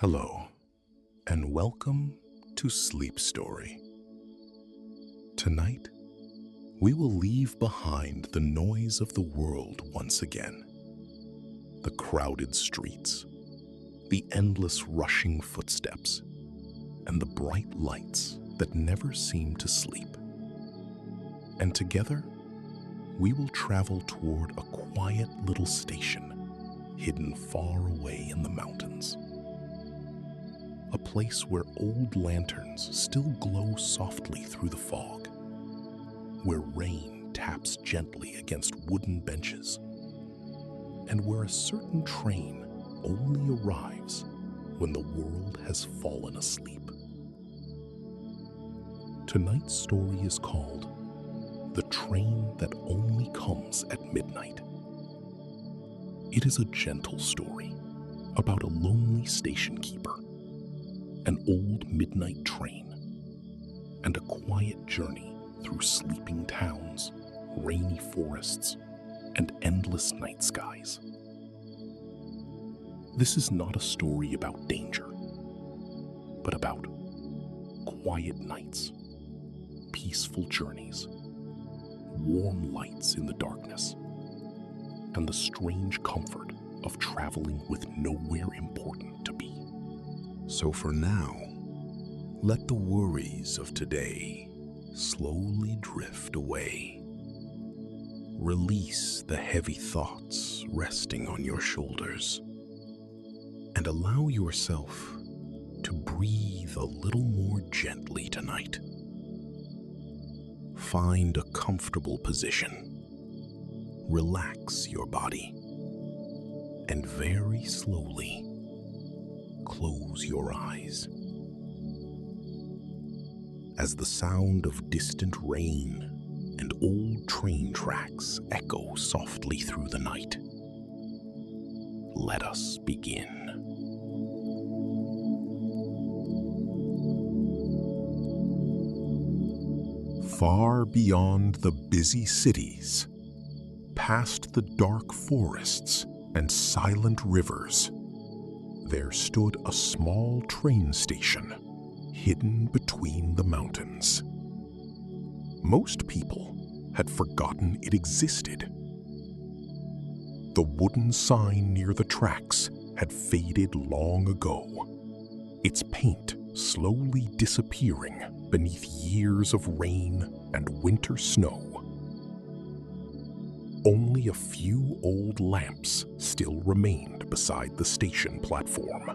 Hello, and welcome to Sleep Story. Tonight, we will leave behind the noise of the world once again. The crowded streets, the endless rushing footsteps, and the bright lights that never seem to sleep. And together, we will travel toward a quiet little station hidden far away in the mountains. A place where old lanterns still glow softly through the fog, where rain taps gently against wooden benches, and where a certain train only arrives when the world has fallen asleep. Tonight's story is called The Train That Only Comes at Midnight. It is a gentle story about a lonely station keeper, an old midnight train, and a quiet journey through sleeping towns, rainy forests, and endless night skies. This is not a story about danger, but about quiet nights, peaceful journeys, warm lights in the darkness, and the strange comfort of traveling with nowhere important to be. So for now, let the worries of today slowly drift away. Release the heavy thoughts resting on your shoulders, and allow yourself to breathe a little more gently tonight. Find a comfortable position, relax your body, and very slowly close your eyes. As the sound of distant rain and old train tracks echo softly through the night, let us begin. Far beyond the busy cities, past the dark forests and silent rivers, there stood a small train station hidden between the mountains. Most people had forgotten it existed. The wooden sign near the tracks had faded long ago, its paint slowly disappearing beneath years of rain and winter snow. Only a few old lamps still remained beside the station platform.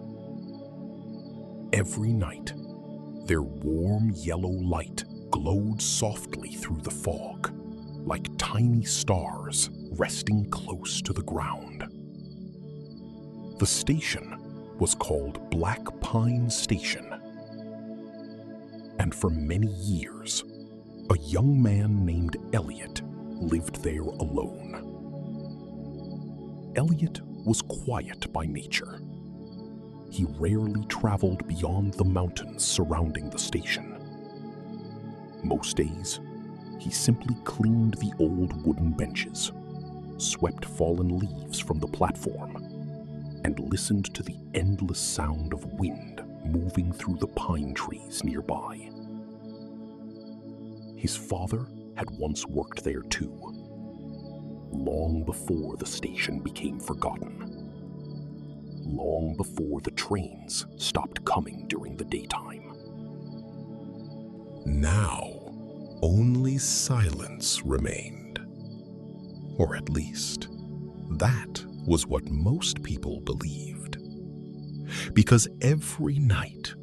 Every night, their warm yellow light glowed softly through the fog, like tiny stars resting close to the ground. The station was called Black Pine Station, and for many years, a young man named Elliot lived there alone. Elliot was quiet by nature. He rarely traveled beyond the mountains surrounding the station. Most days, he simply cleaned the old wooden benches, swept fallen leaves from the platform, and listened to the endless sound of wind moving through the pine trees nearby. His father had once worked there too, long before the station became forgotten, long before the trains stopped coming during the daytime. Now, only silence remained, or at least, that was what most people believed. Because every night,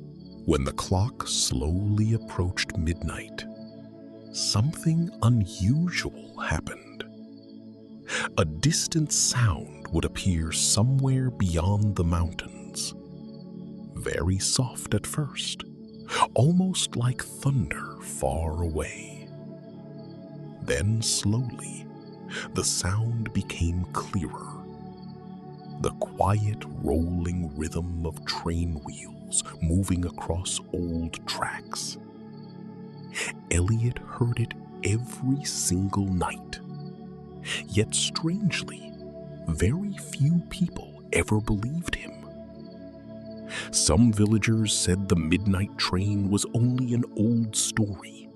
when the clock slowly approached midnight, something unusual happened. A distant sound would appear somewhere beyond the mountains. Very soft at first, almost like thunder far away. Then slowly, the sound became clearer. The quiet rolling rhythm of train wheels moving across old tracks. Elliot heard it every single night. Yet strangely, very few people ever believed him. Some villagers said the midnight train was only an old story.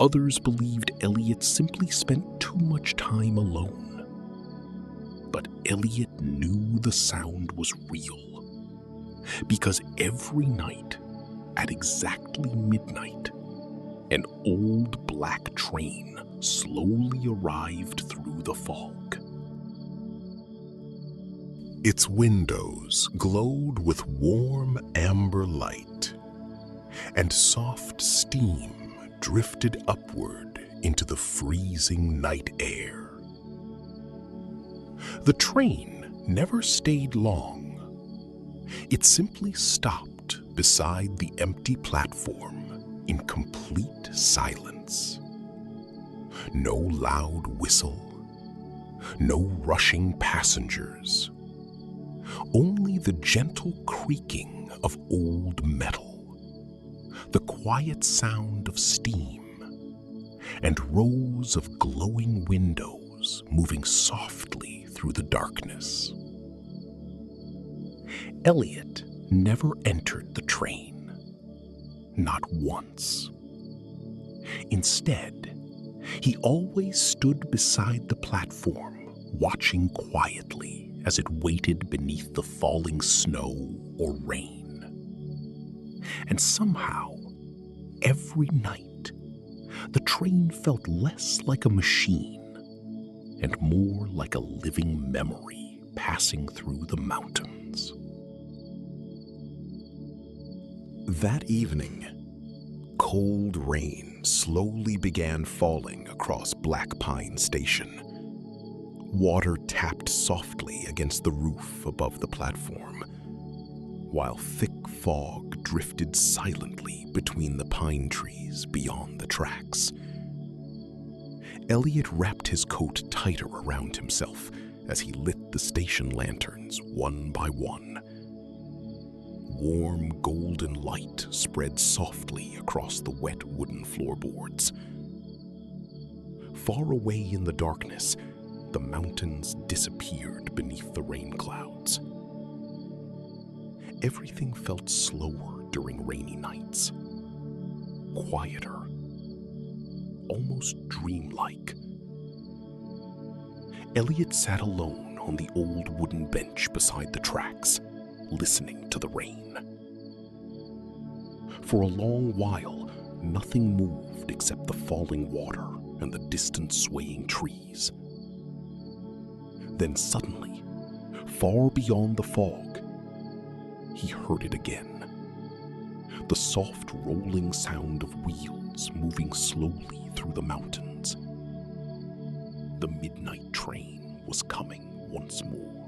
Others believed Elliot simply spent too much time alone. But Elliot knew the sound was real, because every night, at exactly midnight, an old black train slowly arrived through the fog. Its windows glowed with warm amber light, and soft steam drifted upward into the freezing night air. The train never stayed long. It simply stopped beside the empty platform in complete silence. No loud whistle, no rushing passengers, only the gentle creaking of old metal, the quiet sound of steam, and rows of glowing windows moving softly through the darkness. Elliot never entered the train, not once. Instead, he always stood beside the platform, watching quietly as it waited beneath the falling snow or rain. And somehow, every night, the train felt less like a machine and more like a living memory passing through the mountains. That evening, cold rain slowly began falling across Black Pine Station. Water tapped softly against the roof above the platform, while thick fog drifted silently between the pine trees beyond the tracks. Elliot wrapped his coat tighter around himself as he lit the station lanterns one by one. Warm golden light spread softly across the wet wooden floorboards. Far away in the darkness, the mountains disappeared beneath the rain clouds. Everything felt slower during rainy nights, quieter, almost dreamlike. Elliot sat alone on the old wooden bench beside the tracks, listening to the rain. For a long while, nothing moved except the falling water and the distant swaying trees. Then suddenly, far beyond the fog, he heard it again. The soft rolling sound of wheels moving slowly through the mountains. The midnight train was coming once more.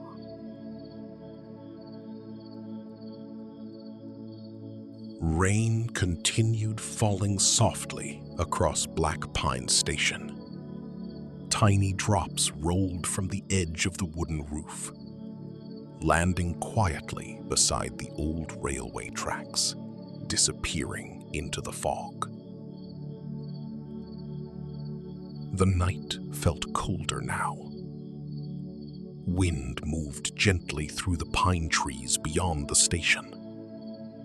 Rain continued falling softly across Black Pine Station. Tiny drops rolled from the edge of the wooden roof, landing quietly beside the old railway tracks, disappearing into the fog. The night felt colder now. Wind moved gently through the pine trees beyond the station,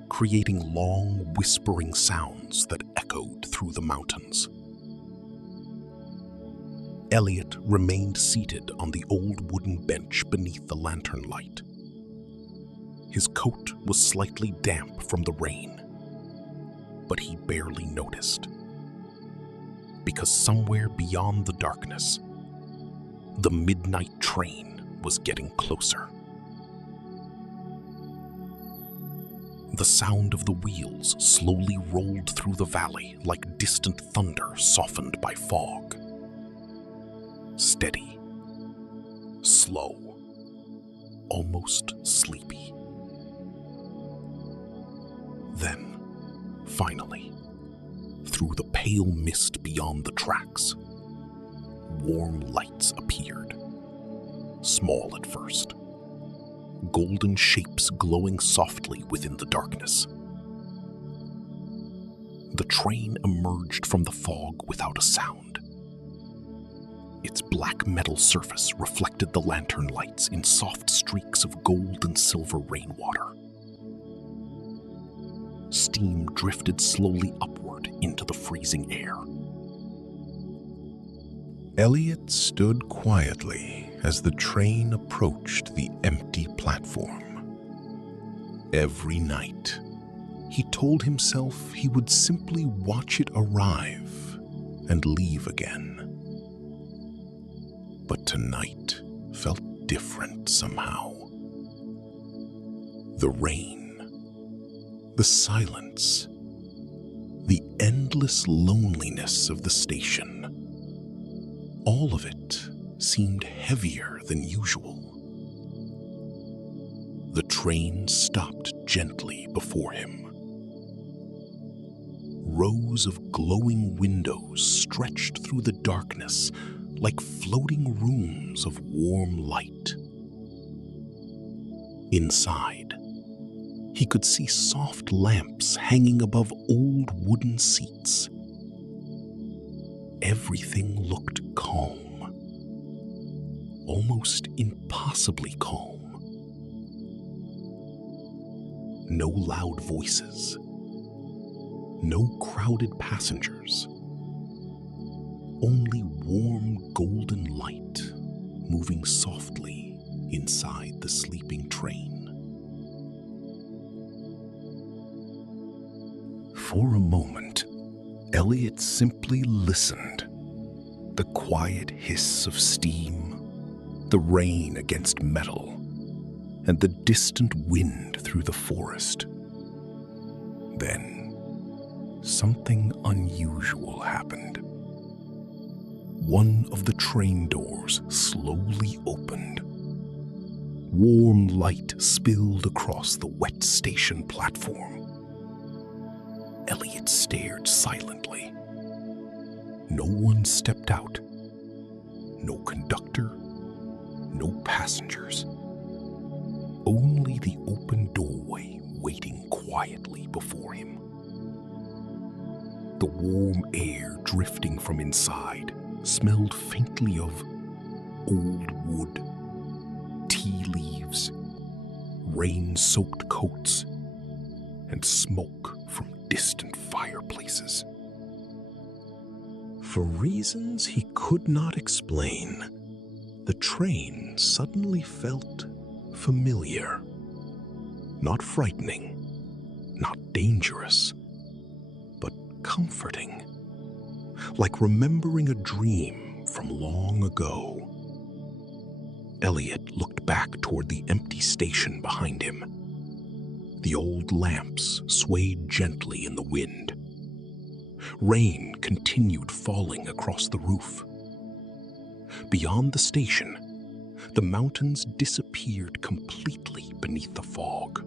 creating long, whispering sounds that echoed through the mountains. Elliot remained seated on the old wooden bench beneath the lantern light. His coat was slightly damp from the rain, but he barely noticed, because somewhere beyond the darkness, the midnight train was getting closer. The sound of the wheels slowly rolled through the valley like distant thunder softened by fog. Steady, slow, almost sleepy. Then, finally, through the pale mist beyond the tracks, warm lights appeared. Small at first, golden shapes glowing softly within the darkness. The train emerged from the fog without a sound. Its black metal surface reflected the lantern lights in soft streaks of gold and silver rainwater. Steam drifted slowly upward into the freezing air. Elliot stood quietly as the train approached the empty platform. Every night, he told himself he would simply watch it arrive and leave again. But tonight felt different somehow. The rain, the silence, the endless loneliness of the station, all of it seemed heavier than usual. The train stopped gently before him. Rows of glowing windows stretched through the darkness like floating rooms of warm light. Inside, he could see soft lamps hanging above old wooden seats. Everything looked calm, almost impossibly calm. No loud voices, no crowded passengers, only warm golden light moving softly inside the sleeping train. For a moment, Elliot simply listened. The quiet hiss of steam, the rain against metal, and the distant wind through the forest. Then, something unusual happened. One of the train doors slowly opened. Warm light spilled across the wet station platform. Elliot stared silently. No one stepped out. No conductor, no passengers. Only the open doorway waiting quietly before him. The warm air drifting from inside smelled faintly of old wood, tea leaves, rain-soaked coats, and smoke from distant fireplaces. For reasons he could not explain, the train suddenly felt familiar. Not frightening, not dangerous, but comforting. Like remembering a dream from long ago. Elliot looked back toward the empty station behind him. The old lamps swayed gently in the wind. Rain continued falling across the roof. Beyond the station, the mountains disappeared completely beneath the fog.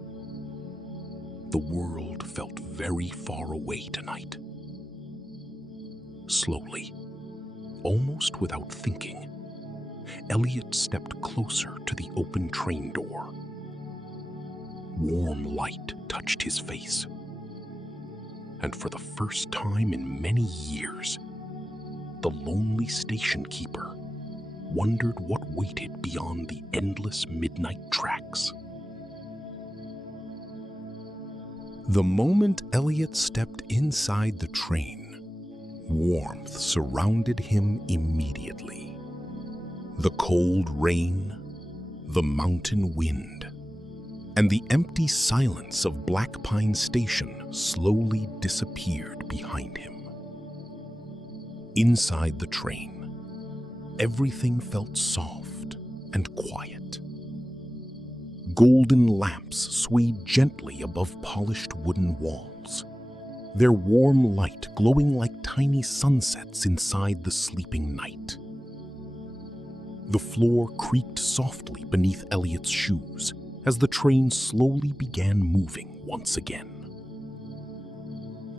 The world felt very far away tonight. Slowly, almost without thinking, Elliot stepped closer to the open train door. Warm light touched his face. And for the first time in many years, the lonely station keeper wondered what waited beyond the endless midnight tracks. The moment Elliot stepped inside the train, warmth surrounded him immediately. The cold rain, the mountain wind, and the empty silence of Black Pine Station slowly disappeared behind him. Inside the train, everything felt soft and quiet. Golden lamps swayed gently above polished wooden walls, their warm light glowing like tiny sunsets inside the sleeping night. The floor creaked softly beneath Elliot's shoes as the train slowly began moving once again.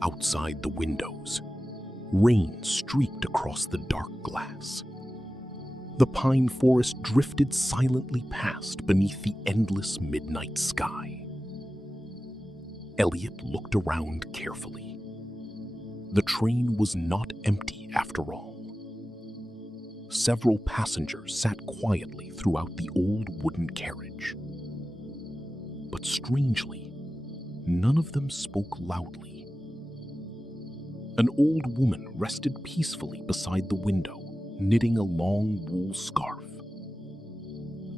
Outside the windows, rain streaked across the dark glass. The pine forest drifted silently past beneath the endless midnight sky. Elliot looked around carefully. The train was not empty after all. Several passengers sat quietly throughout the old wooden carriage. But strangely, none of them spoke loudly. An old woman rested peacefully beside the window, knitting a long wool scarf.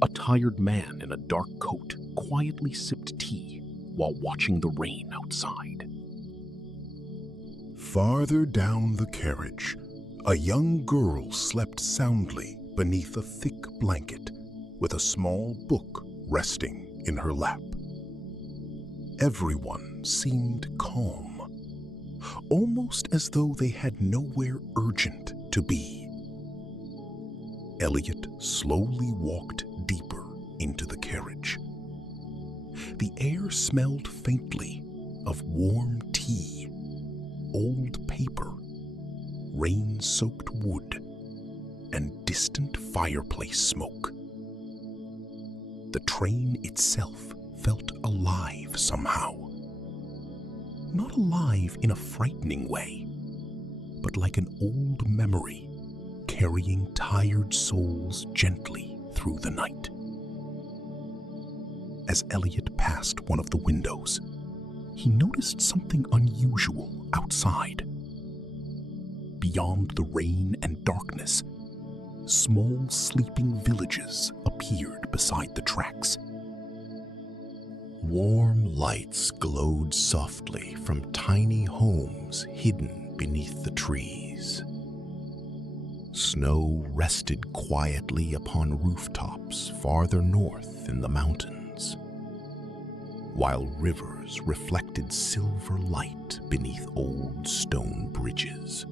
A tired man in a dark coat quietly sipped tea while watching the rain outside. Farther down the carriage, a young girl slept soundly beneath a thick blanket with a small book resting in her lap. Everyone seemed calm, almost as though they had nowhere urgent to be. Elliot slowly walked deeper into the carriage. The air smelled faintly of warm tea, old paper, rain-soaked wood, and distant fireplace smoke. The train itself felt alive somehow. Not alive in a frightening way, but like an old memory carrying tired souls gently through the night. As Elliot passed one of the windows, he noticed something unusual outside. Beyond the rain and darkness, small sleeping villages appeared beside the tracks. Warm lights glowed softly from tiny homes hidden beneath the trees. Snow rested quietly upon rooftops farther north in the mountains, while rivers reflected silver light beneath old stone bridges.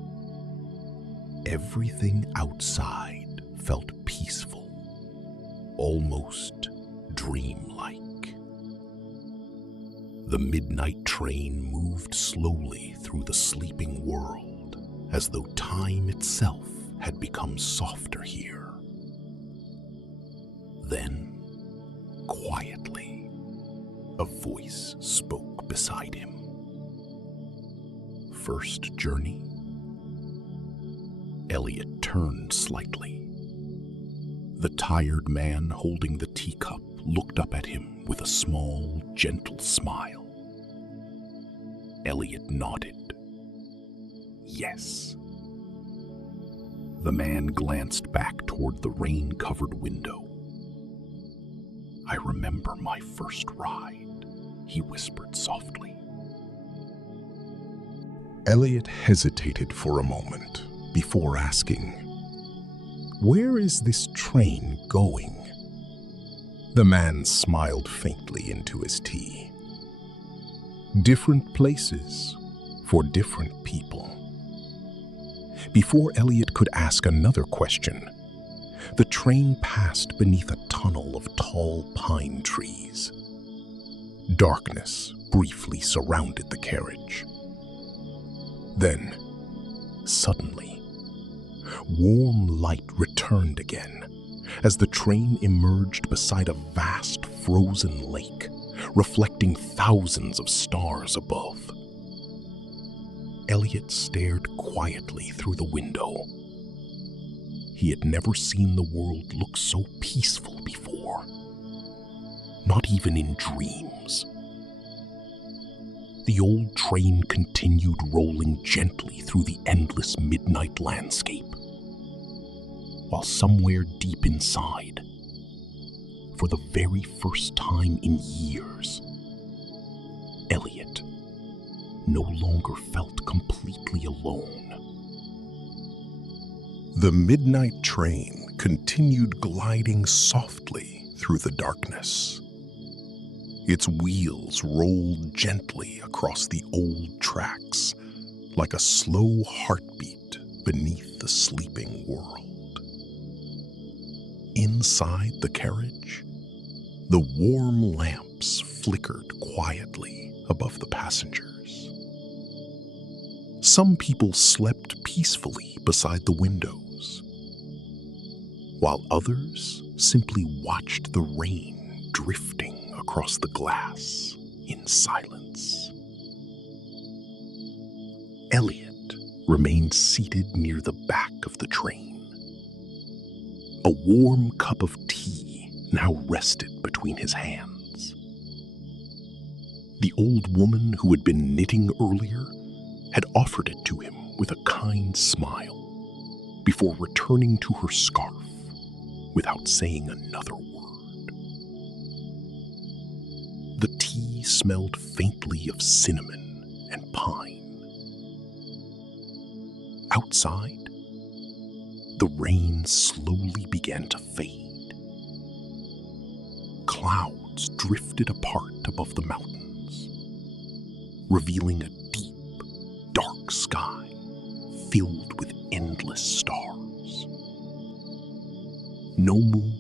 Everything outside felt peaceful, almost dreamlike. The midnight train moved slowly through the sleeping world, as though time itself had become softer here. Then, quietly, a voice spoke beside him. First journey? Elliot turned slightly. The tired man holding the teacup looked up at him with a small, gentle smile. Elliot nodded. Yes. The man glanced back toward the rain-covered window. I remember my first ride, he whispered softly. Elliot hesitated for a moment before asking, "Where is this train going?" The man smiled faintly into his tea. Different places for different people. Before Elliot could ask another question, the train passed beneath a tunnel of tall pine trees. Darkness briefly surrounded the carriage. Then, suddenly, warm light returned again as the train emerged beside a vast frozen lake, reflecting thousands of stars above. Elliot stared quietly through the window. He had never seen the world look so peaceful before, not even in dreams. The old train continued rolling gently through the endless midnight landscape, while somewhere deep inside, for the very first time in years, Elliot no longer felt completely alone. The midnight train continued gliding softly through the darkness. Its wheels rolled gently across the old tracks, like a slow heartbeat beneath the sleeping world. Inside the carriage, the warm lamps flickered quietly above the passengers. Some people slept peacefully beside the windows, while others simply watched the rain drifting across the glass in silence. Elliot remained seated near the back of the train. A warm cup of tea now rested between his hands. The old woman who had been knitting earlier had offered it to him with a kind smile before returning to her scarf without saying another word. The tea smelled faintly of cinnamon and pine. Outside, the rain slowly began to fade. Clouds drifted apart above the mountains, revealing a deep, dark sky filled with endless stars. No moon,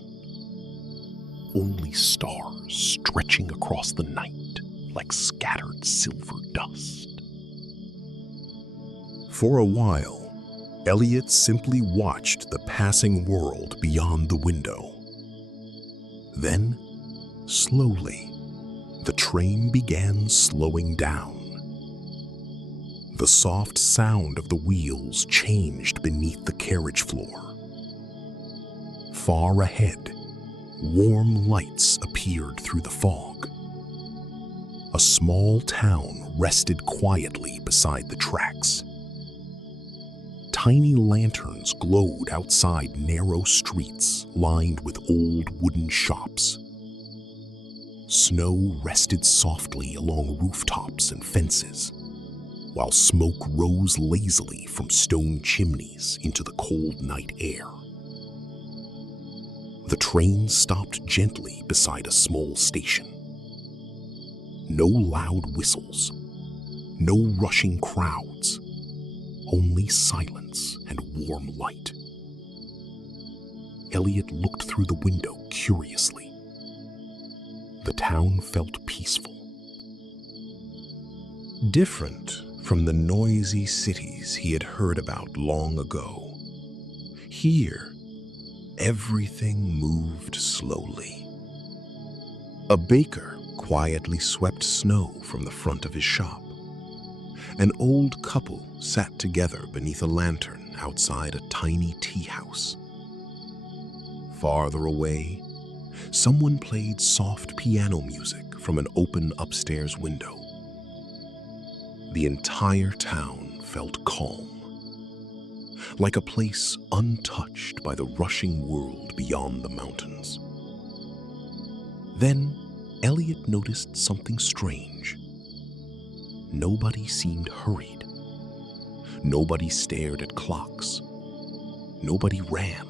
only stars stretching across the night like scattered silver dust. For a while, Elliot simply watched the passing world beyond the window. Then, slowly, the train began slowing down. The soft sound of the wheels changed beneath the carriage floor. Far ahead, warm lights appeared through the fog. A small town rested quietly beside the tracks. Tiny lanterns glowed outside narrow streets lined with old wooden shops. Snow rested softly along rooftops and fences, while smoke rose lazily from stone chimneys into the cold night air. The train stopped gently beside a small station. No loud whistles, no rushing crowds, only silence and warm light. Elliot looked through the window curiously. The town felt peaceful. Different from the noisy cities he had heard about long ago. Here, everything moved slowly. A baker quietly swept snow from the front of his shop. An old couple sat together beneath a lantern outside a tiny tea house. Farther away, someone played soft piano music from an open upstairs window. The entire town felt calm, like a place untouched by the rushing world beyond the mountains. Then Elliot noticed something strange. Nobody seemed hurried. Nobody stared at clocks. Nobody ran.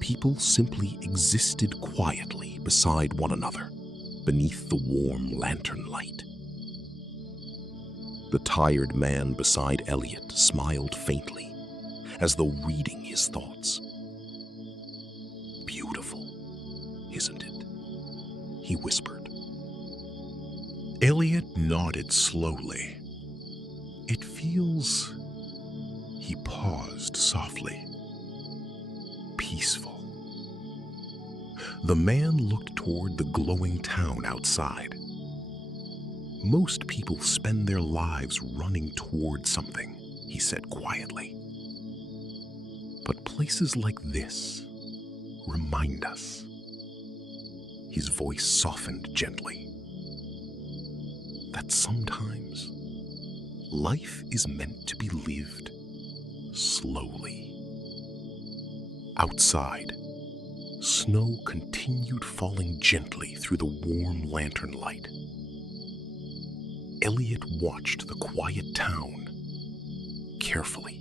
People simply existed quietly beside one another, beneath the warm lantern light. The tired man beside Elliot smiled faintly, as though reading his thoughts. "Beautiful, isn't it?" he whispered. Elliot nodded slowly. "It feels..." He paused softly. "Peaceful." The man looked toward the glowing town outside. "Most people spend their lives running toward something," he said quietly. "But places like this remind us." His voice softened gently. "That sometimes life is meant to be lived slowly." Outside, snow continued falling gently through the warm lantern light. Elliot watched the quiet town carefully.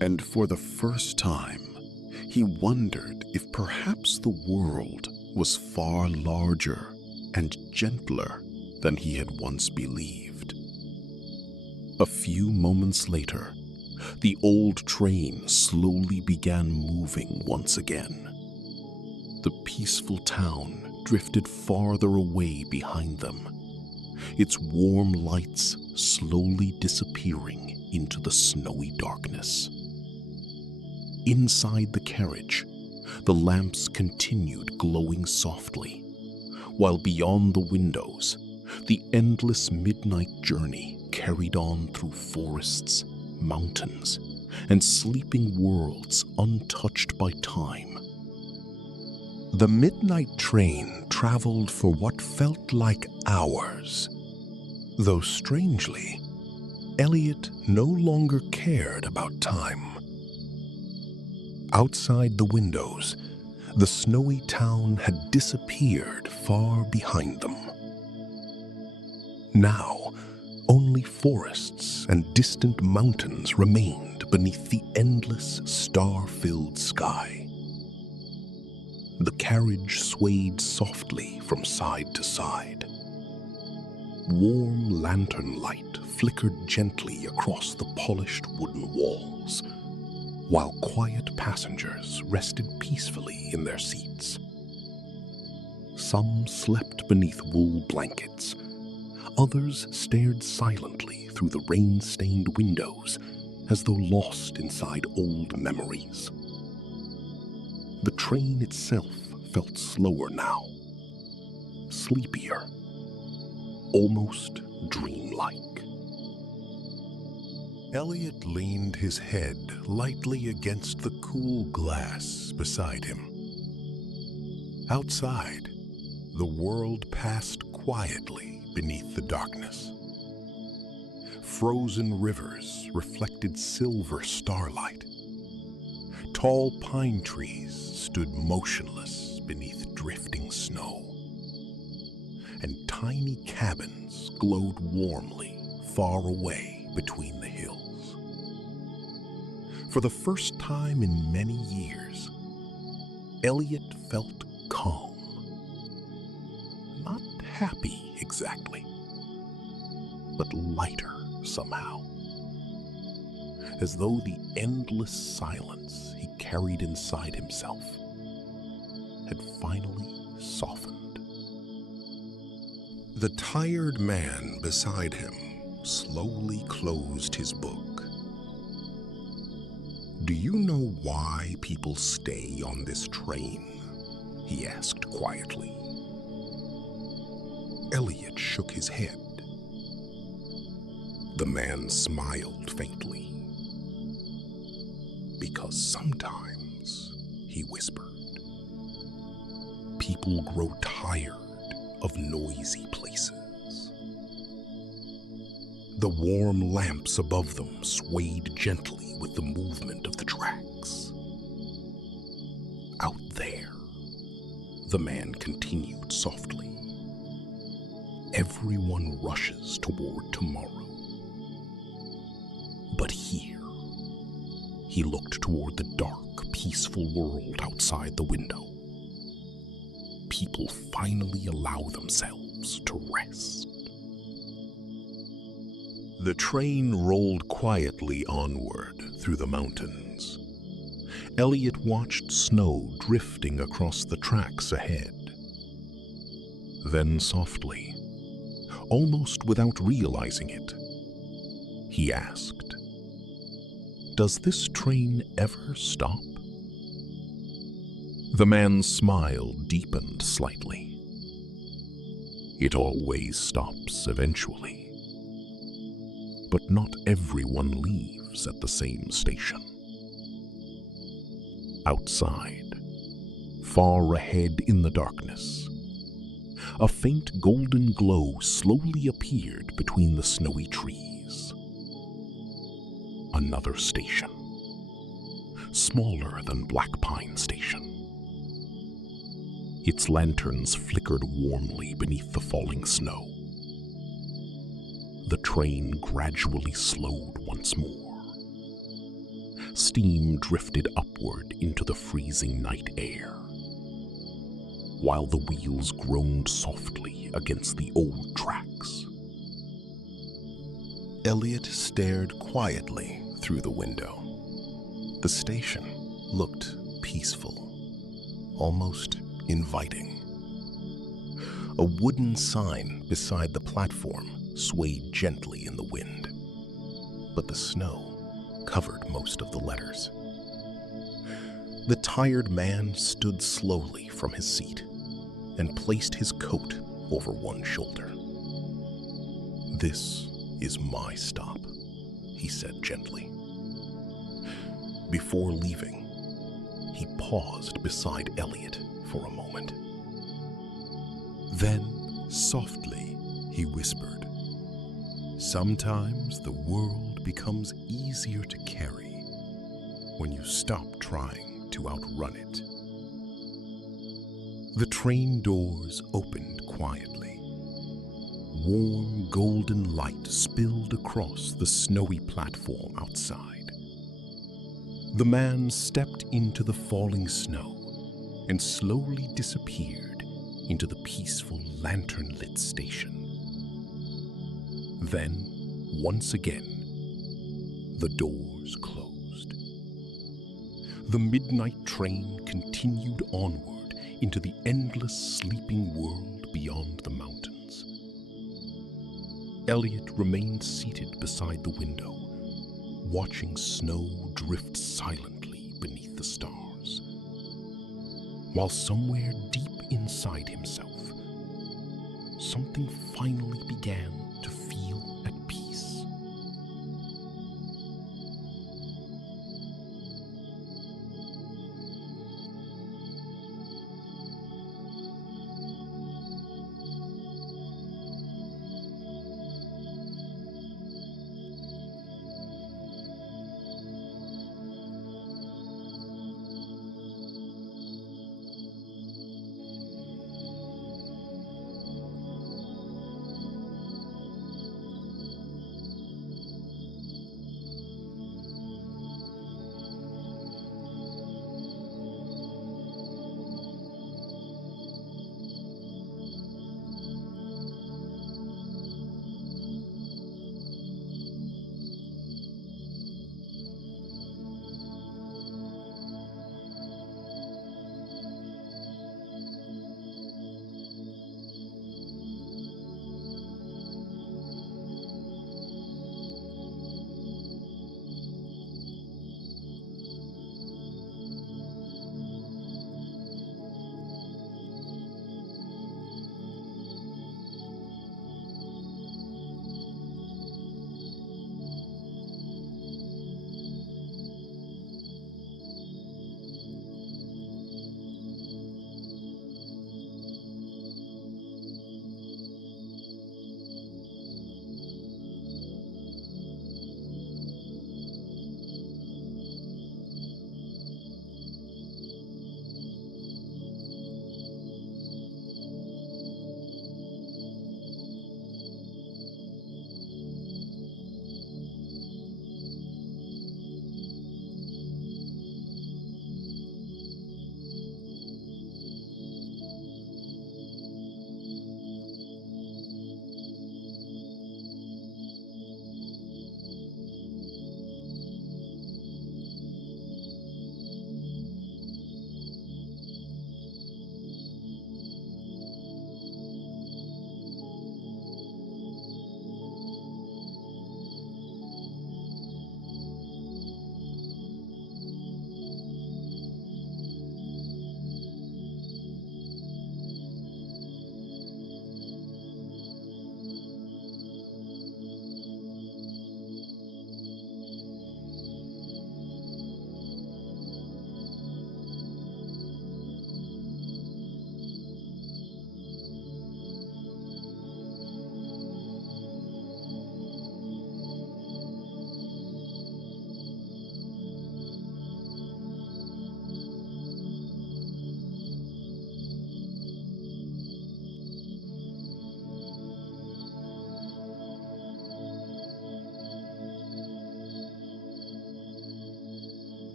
And for the first time, he wondered if perhaps the world was far larger and gentler than he had once believed. A few moments later, the old train slowly began moving once again. The peaceful town drifted farther away behind them, its warm lights slowly disappearing into the snowy darkness. Inside the carriage, the lamps continued glowing softly, while beyond the windows, the endless midnight journey carried on through forests, mountains, and sleeping worlds untouched by time. The midnight train traveled for what felt like hours, though strangely, Elliot no longer cared about time. Outside the windows, the snowy town had disappeared far behind them. Now, only forests and distant mountains remained beneath the endless star-filled sky. The carriage swayed softly from side to side. Warm lantern light flickered gently across the polished wooden walls, while quiet passengers rested peacefully in their seats. Some slept beneath wool blankets. Others stared silently through the rain-stained windows as though lost inside old memories. The train itself felt slower now, sleepier, almost dreamlike. Elliot leaned his head lightly against the cool glass beside him. Outside, the world passed quietly beneath the darkness. Frozen rivers reflected silver starlight. Tall pine trees stood motionless beneath drifting snow, and tiny cabins glowed warmly far away between the hills. For the first time in many years, Elliot felt calm. Not happy exactly, but lighter somehow, as though the endless silence he carried inside himself had finally softened. The tired man beside him slowly closed his book. "Do you know why people stay on this train?" he asked quietly. Elliot shook his head. The man smiled faintly. "Because sometimes," he whispered, "people grow tired of noisy places." The warm lamps above them swayed gently with the movement of the tracks. "Out there," the man continued softly, "everyone rushes toward tomorrow. But here," he looked toward the dark, peaceful world outside the window, "people finally allow themselves to rest." The train rolled quietly onward through the mountains. Elliot watched snow drifting across the tracks ahead. Then softly, almost without realizing it, he asked, "Does this train ever stop?" The man's smile deepened slightly. "It always stops eventually. But not everyone leaves at the same station." Outside, far ahead in the darkness, a faint golden glow slowly appeared between the snowy trees. Another station, smaller than Black Pine Station. Its lanterns flickered warmly beneath the falling snow. The train gradually slowed once more. Steam drifted upward into the freezing night air, while the wheels groaned softly against the old tracks. Elliot stared quietly through the window. The station looked peaceful, almost inviting. A wooden sign beside the platform swayed gently in the wind, but the snow covered most of the letters. The tired man stood slowly from his seat and placed his coat over one shoulder. "This is my stop," he said gently. Before leaving, he paused beside Elliot for a moment. Then, softly, he whispered, "Sometimes the world becomes easier to carry when you stop trying to outrun it." The train doors opened quietly. Warm golden light spilled across the snowy platform outside. The man stepped into the falling snow and slowly disappeared into the peaceful lantern-lit station. Then, once again, the doors closed. The midnight train continued onward into the endless sleeping world beyond the mountains. Elliot remained seated beside the window, watching snow drift silently beneath the stars. While somewhere deep inside himself, something finally began